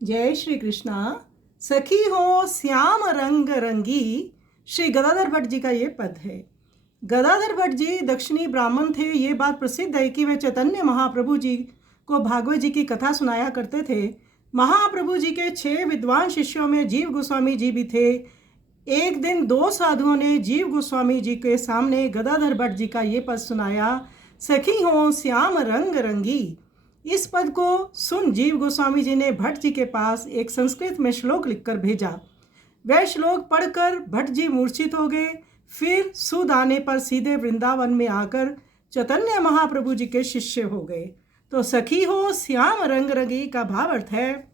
जय श्री कृष्णा। सखी हो श्याम रंग रंगी, श्री गदाधर भट्ट जी का ये पद है। गदाधर भट्ट जी दक्षिणी ब्राह्मण थे। ये बात प्रसिद्ध है कि वे चैतन्य महाप्रभु जी को भागवत जी की कथा सुनाया करते थे। महाप्रभु जी के 6 विद्वान शिष्यों में जीव गोस्वामी जी भी थे। एक दिन 2 साधुओं ने जीव गोस्वामी जी के सामने गदाधर भट्ट जी का ये पद सुनाया, सखी हो श्याम रंग रंगी। इस पद को सुन जीव गोस्वामी जी ने भट्ट जी के पास एक संस्कृत में श्लोक लिखकर भेजा। वह श्लोक पढ़कर भट्ट जी मूर्छित हो गए। फिर सुध आने पर सीधे वृंदावन में आकर चैतन्य महाप्रभु जी के शिष्य हो गए। तो सखी हो श्याम रंग रंगी का भाव अर्थ है,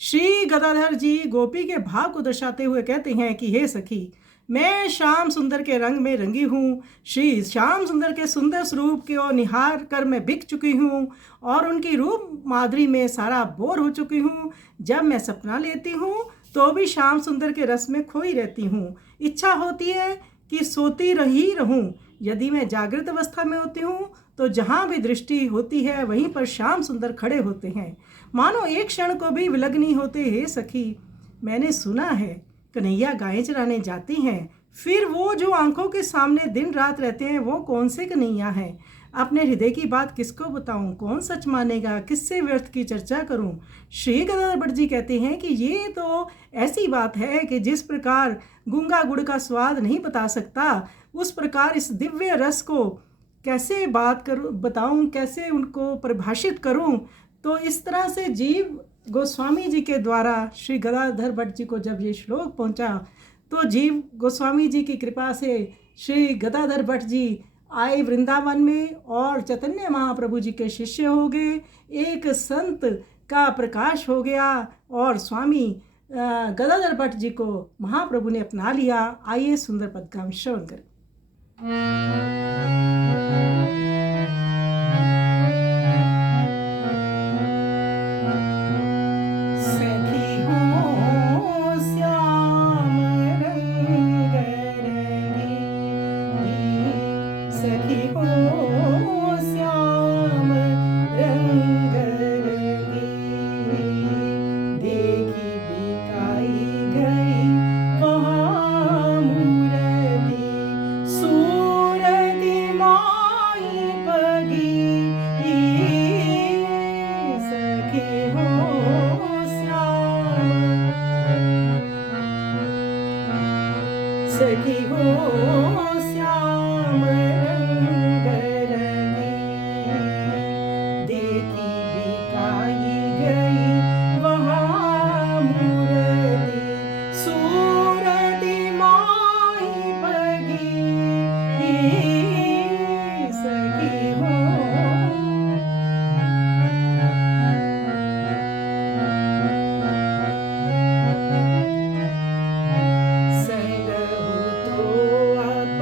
श्री गदाधर जी गोपी के भाव को दर्शाते हुए कहते हैं कि हे सखी, मैं श्याम सुंदर के रंग में रंगी हूँ। श्री श्याम सुंदर के सुंदर स्वरूप को निहार कर मैं बिक चुकी हूँ और उनकी रूप माधुरी में सारा बोर हो चुकी हूँ। जब मैं सपना लेती हूँ तो भी श्याम सुंदर के रस में खोई रहती हूँ। इच्छा होती है कि सोती रही रहूँ। यदि मैं जागृत अवस्था में होती हूँ तो जहाँ भी दृष्टि होती है वहीं पर श्याम सुंदर खड़े होते हैं, मानो एक क्षण को भी विलग नहीं होते। हे सखी, मैंने सुना है कन्हैया गायें चराने जाती हैं, फिर वो जो आंखों के सामने दिन रात रहते हैं वो कौन से कन्हैया हैं? अपने हृदय की बात किसको बताऊं? कौन सच मानेगा? किससे व्यर्थ की चर्चा करूं? श्री गदाधर भट्ट जी कहते हैं कि ये तो ऐसी बात है कि जिस प्रकार गूंगा गुड़ का स्वाद नहीं बता सकता, उस प्रकार इस दिव्य रस को कैसे बात करूं, बताऊं, कैसे उनको परिभाषित करूं? तो इस तरह से जीव गोस्वामी जी के द्वारा श्री गदाधर भट्ट जी को जब ये श्लोक पहुंचा तो जीव गोस्वामी जी की कृपा से श्री गदाधर भट्ट जी आए वृंदावन में और चैतन्य महाप्रभु जी के शिष्य हो गए। एक संत का प्रकाश हो गया और स्वामी गदाधर भट्ट जी को महाप्रभु ने अपना लिया। आइए सुंदर पद का श्रवण करें। सखी हो श्याम रंग रंगी, देखी बिकाई गई वहाँ मूर्ति, सूरति माई पगी। सखी हो संग हो तो आप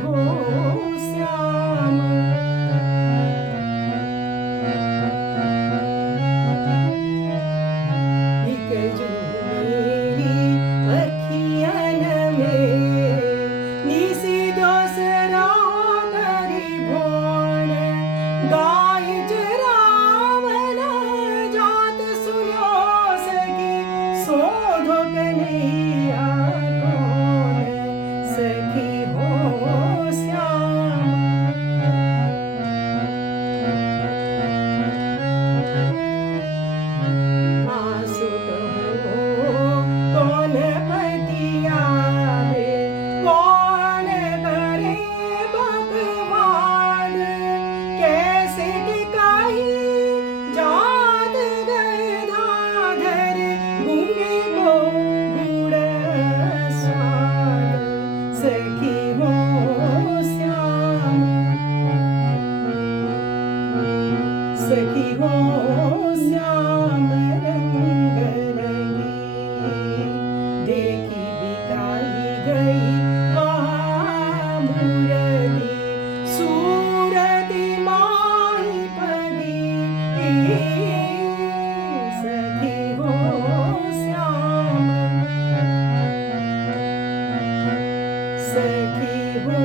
हो श्याम। एक जो मेरी अखियन में निसी दोसरा करी भोर, गाय चरावन जात सुनो सखी सोधो कन्हैया कौन, सखी हो श्याम। आसु कहो कौन पतियावे, कौन करे भगवान, कैसे कि काहि जात गदाधर, गूंगे को गुड़ स्वाद, सखी हो श्याम। सखी हो श्याम रंग रंगी, देखी बिकाई गई वहाँ मूरति, सूरति माही पदी, सखी हो श्याम। सखी हो